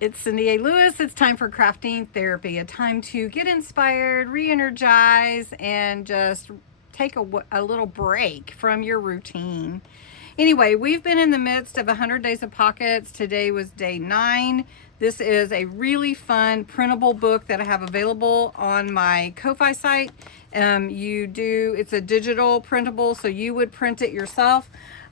It's Cindy A. Lewis. It's time for crafting therapy, a time to get inspired, re-energize, and just take a little break from your routine. Anyway, we've been in the midst of 100 Days of Pockets. Today was day 9. This is a really fun printable book that I have available on my Ko-Fi site. It's a digital printable, so you would print it yourself.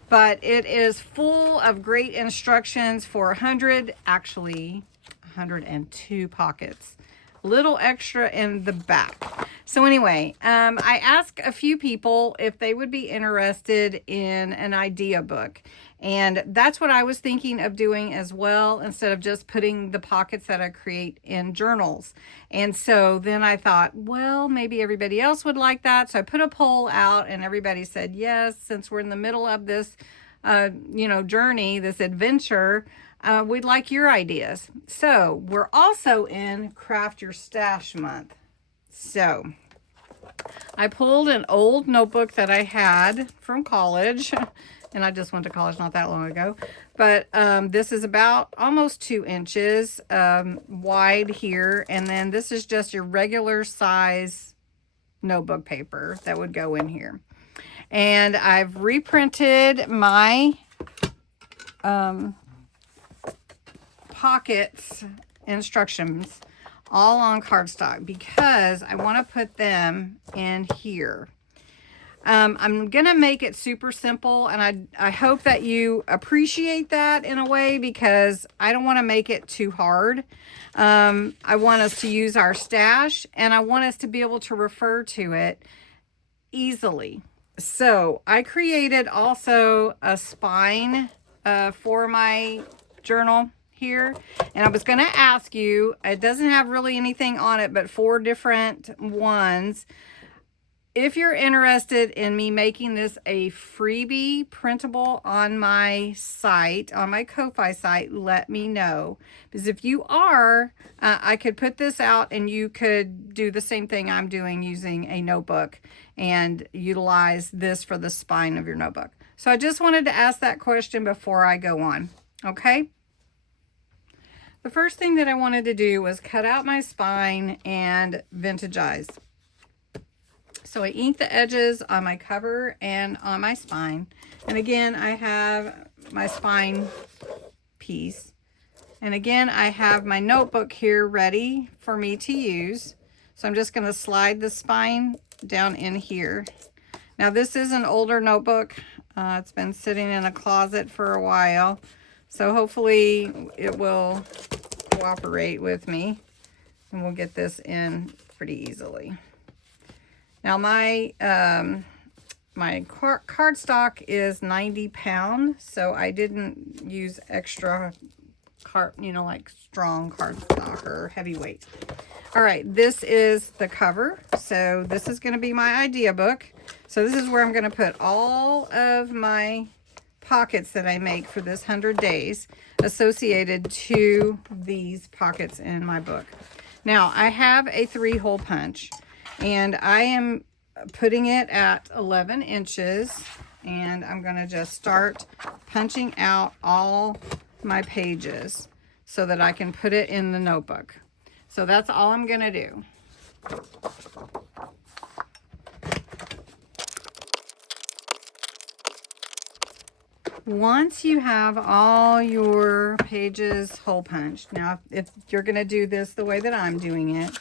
But it is full of great instructions for 102 pockets. Little extra in the back. So anyway, I asked a few people if they would be interested in an idea book. And that's what I was thinking of doing as well, instead of just putting the pockets that I create in journals. And so then I thought, well, maybe everybody else would like that. So I put a poll out and everybody said yes. Since we're in the middle of this, journey, this adventure, we'd like your ideas. So we're also in Craft Your Stash Month. So I pulled an old notebook that I had from college, and I just went to college not that long ago. But this is about almost 2 inches wide here. And then this is just your regular size notebook paper that would go in here. And I've reprinted my pockets instructions all on cardstock because I want to put them in here. I'm going to make it super simple, and I hope that you appreciate that in a way, because I don't want to make it too hard. I want us to use our stash, and I want us to be able to refer to it easily. So I created also a spine for my journal here, and I was going to ask you, it doesn't have really anything on it but 4 different ones. If you're interested in me making this a freebie printable on my site, on my Ko-Fi site, let me know. Because if you are, I could put this out and you could do the same thing I'm doing using a notebook and utilize this for the spine of your notebook. So I just wanted to ask that question before I go on. Okay? The first thing that I wanted to do was cut out my spine and vintagize. So I inked the edges on my cover and on my spine. And again, I have my spine piece. And again, I have my notebook here ready for me to use. So I'm just going to slide the spine down in here. Now this is an older notebook. It's been sitting in a closet for a while. So hopefully it will cooperate with me and we'll get this in pretty easily. Now my cardstock is 90 pounds, so I didn't use extra like strong cardstock or heavyweight. All right, this is the cover. So this is going to be my idea book. So this is where I'm going to put all of my pockets that I make for this 100 days associated to these pockets in my book. Now I have a 3-hole punch. And I am putting it at 11 inches, and I'm going to just start punching out all my pages so that I can put it in the notebook. So that's all I'm going to do. Once you have all your pages hole punched, now if you're going to do this the way that I'm doing it,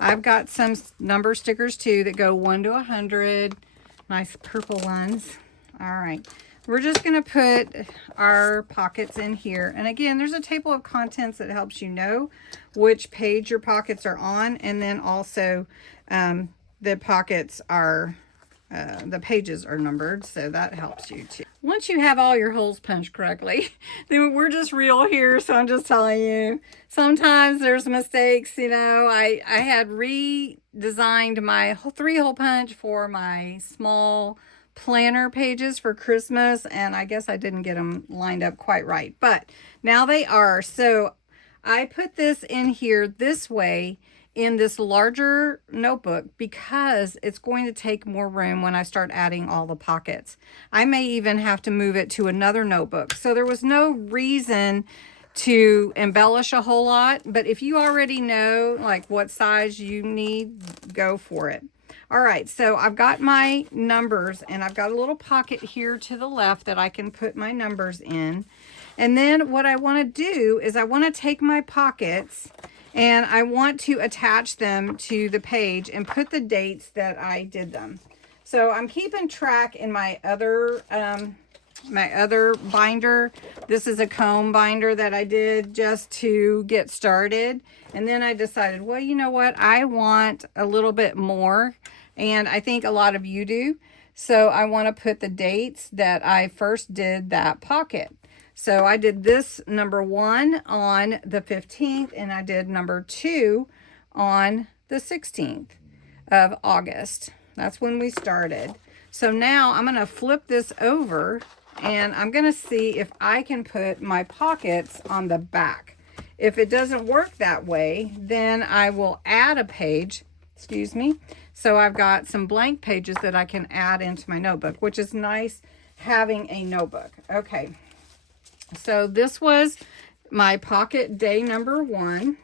I've got some number stickers too that go 1 to 100. Nice purple ones. All right. We're just going to put our pockets in here. And again, there's a table of contents that helps you know which page your pockets are on. And then also the pockets are, the pages are numbered. So that helps you too. Once you have all your holes punched correctly, then we're just real here. So I'm just telling you, sometimes there's mistakes. I had redesigned my 3-hole punch for my small planner pages for Christmas, and I guess I didn't get them lined up quite right, but now they are. So I put this in here this way in this larger notebook because it's going to take more room when I start adding all the pockets. I may even have to move it to another notebook. So there was no reason to embellish a whole lot. But if you already know like what size you need, go for it. All right, so I've got my numbers, and I've got a little pocket here to the left that I can put my numbers in. And then what I want to do is I want to take my pockets and I want to attach them to the page and put the dates that I did them. So I'm keeping track in my other binder. This is a comb binder that I did just to get started. And then I decided, well, you know what? I want a little bit more. And I think a lot of you do. So I want to put the dates that I first did that pocket. So I did this number 1 on the 15th, and I did number 2 on the 16th of August. That's when we started. So now I'm going to flip this over, and I'm going to see if I can put my pockets on the back. If it doesn't work that way, then I will add a page, excuse me. So I've got some blank pages that I can add into my notebook, which is nice having a notebook. Okay. So this was my pocket day number 1,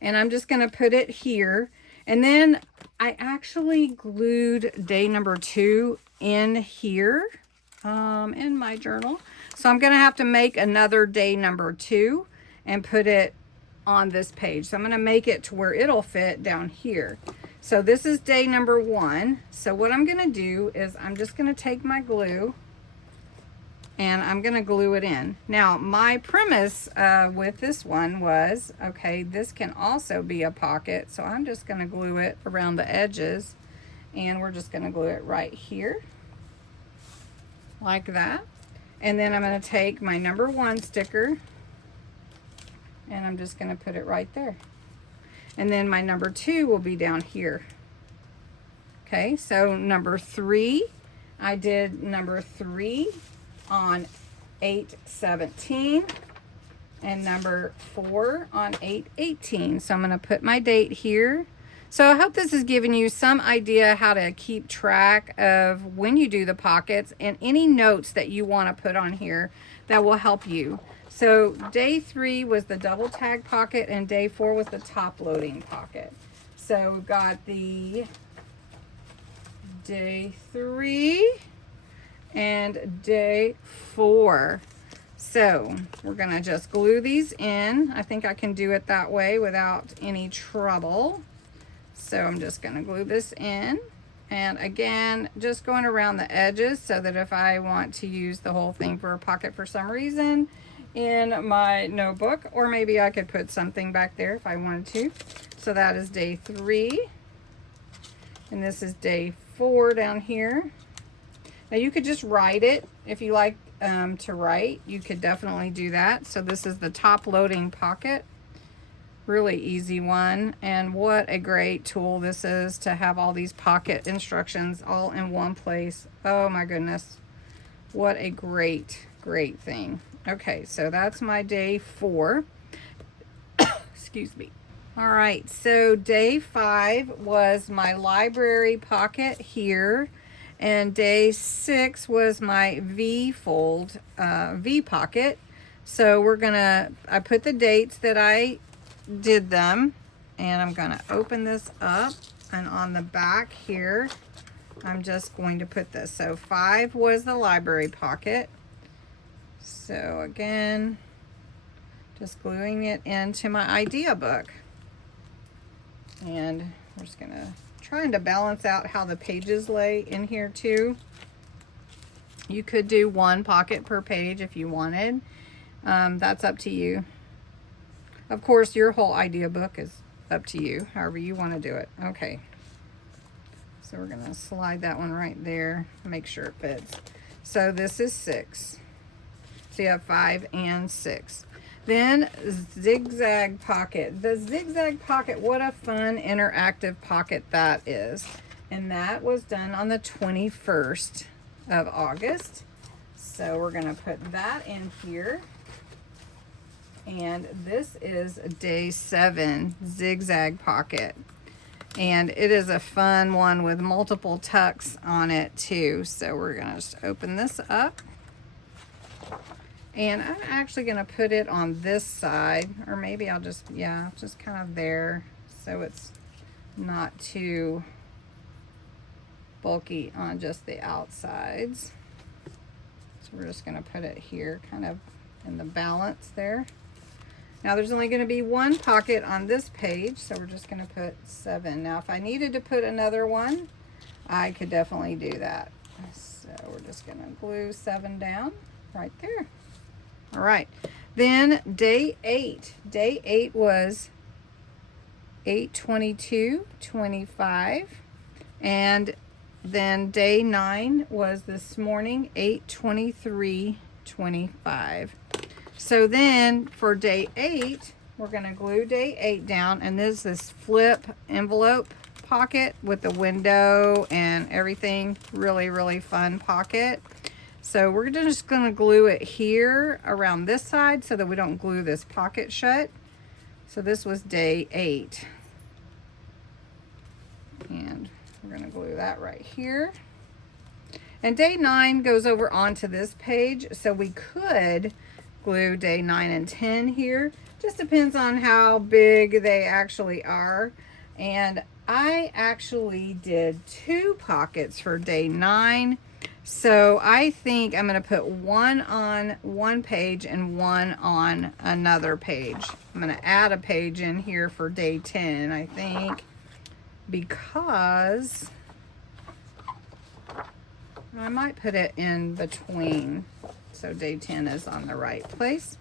and I'm just going to put it here. And then I actually glued day number 2 in here in my journal. So I'm going to have to make another day number 2 and put it on this page. So I'm going to make it to where it'll fit down here. So this is day number 1. So what I'm going to do is I'm just going to take my glue and I'm going to glue it in. Now, my premise with this one was, okay, this can also be a pocket. So I'm just going to glue it around the edges, and we're just going to glue it right here like that. And then I'm going to take my number 1 sticker, and I'm just going to put it right there. And then my number 2 will be down here. Okay, so number 3, I did number 3 on 8/17, and number 4 on 8/18. So I'm going to put my date here. So I hope this is giving you some idea how to keep track of when you do the pockets, and any notes that you want to put on here that will help you. So day 3 was the double tag pocket, and day 4 was the top loading pocket. So we've got the day 3 and day 4. So we're going to just glue these in. I think I can do it that way without any trouble. So I'm just going to glue this in. And again, just going around the edges so that if I want to use the whole thing for a pocket for some reason in my notebook, or maybe I could put something back there if I wanted to. So that is day 3. And this is day 4 down here. Now you could just write it if you like to write. You could definitely do that. So this is the top loading pocket. Really easy one. And what a great tool this is to have all these pocket instructions all in one place. Oh my goodness. What a great thing. Okay, so that's my day 4. Excuse me. All right, so day 5 was my library pocket here. And day 6 was my V-fold, V pocket. So we're gonna, I put the dates that I did them, and I'm gonna open this up, and on the back here, I'm just going to put this. So 5 was the library pocket. So again, just gluing it into my idea book. And we're just gonna trying to balance out how the pages lay in here too. You could do 1 pocket per page if you wanted. That's up to you. Of course, your whole idea book is up to you, however you want to do it. Okay. So we're going to slide that one right there, make sure it fits. So this is 6. So you have 5 and 6. Then zigzag pocket. The zigzag pocket, what a fun interactive pocket that is. And that was done on the 21st of August. So we're going to put that in here. And this is day 7 zigzag pocket. And it is a fun one with multiple tucks on it too. So we're going to just open this up. And I'm actually going to put it on this side, or maybe I'll just, yeah, just kind of there, so it's not too bulky on just the outsides. So we're just going to put it here, kind of in the balance there. Now there's only going to be one pocket on this page, so we're just going to put 7. Now if I needed to put another one, I could definitely do that. So we're just going to glue 7 down right there. All right, then day 8. Day 8 was 8/22/25, and then day 9 was this morning, 8/23/25. So then for day 8, we're going to glue day 8 down, and this is this flip envelope pocket with the window and everything. Really, really fun pocket. So we're just going to glue it here around this side so that we don't glue this pocket shut. So this was day 8. And we're going to glue that right here. And day 9 goes over onto this page, so we could glue day 9 and 10 here. Just depends on how big they actually are. And I actually did 2 pockets for day 9. So I think I'm going to put one on one page and one on another page. I'm going to add a page in here for day 10, I think, because I might put it in between so day 10 is on the right place.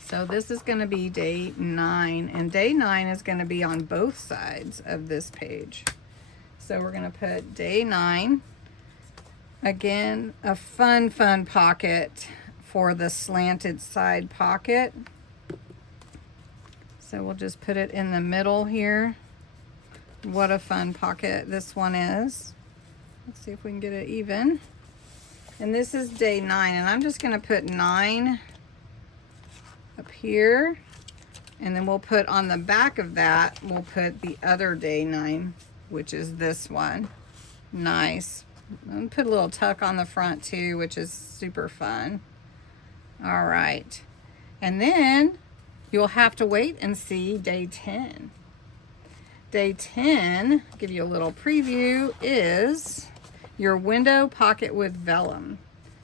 So this is going to be day 9, and day 9 is going to be on both sides of this page. So we're going to put day 9. Again, a fun pocket for the slanted side pocket. So we'll just put it in the middle here. What a fun pocket this one is. Let's see if we can get it even. And this is day 9, and I'm just going to put 9 up here, and then we'll put on the back of that, we'll put the other day 9, which is this one. Nice. And put a little tuck on the front too, which is super fun. All right, and then you'll have to wait and see day 10. Day 10, give you a little preview, is your window pocket with vellum.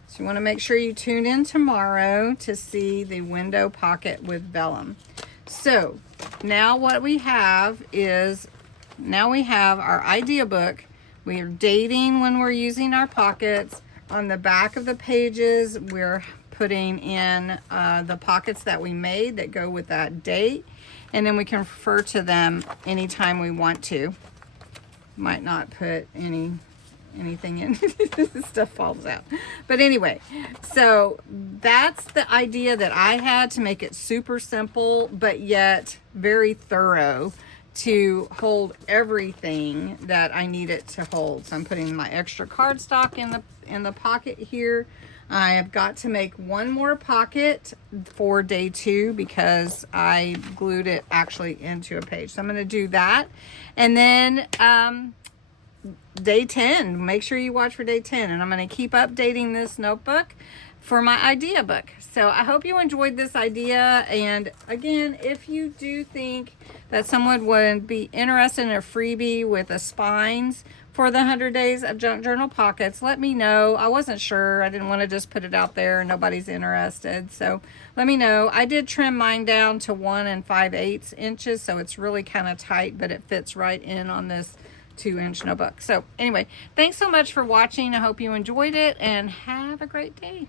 So you want to make sure you tune in tomorrow to see the window pocket with vellum. So now what we have is, now we have our idea book. We are dating when we're using our pockets. On the back of the pages, we're putting in the pockets that we made that go with that date. And then we can refer to them anytime we want to. Might not put anything in. Stuff falls out. But anyway, so that's the idea that I had, to make it super simple, but yet very thorough, to hold everything that I need it to hold. So I'm putting my extra cardstock in the pocket here. I have got to make one more pocket for day 2 because I glued it actually into a page. So I'm going to do that. And then day 10, make sure you watch for day 10. And I'm going to keep updating this notebook for my idea book. So I hope you enjoyed this idea. And again, if you do think that someone would be interested in a freebie with the spines for the 100 days of junk journal pockets, let me know. I wasn't sure. I didn't want to just put it out there and nobody's interested. So let me know. I did trim mine down to 1 5/8 inches. So it's really kind of tight, but it fits right in on this 2-inch notebook. So anyway, thanks so much for watching. I hope you enjoyed it and have a great day.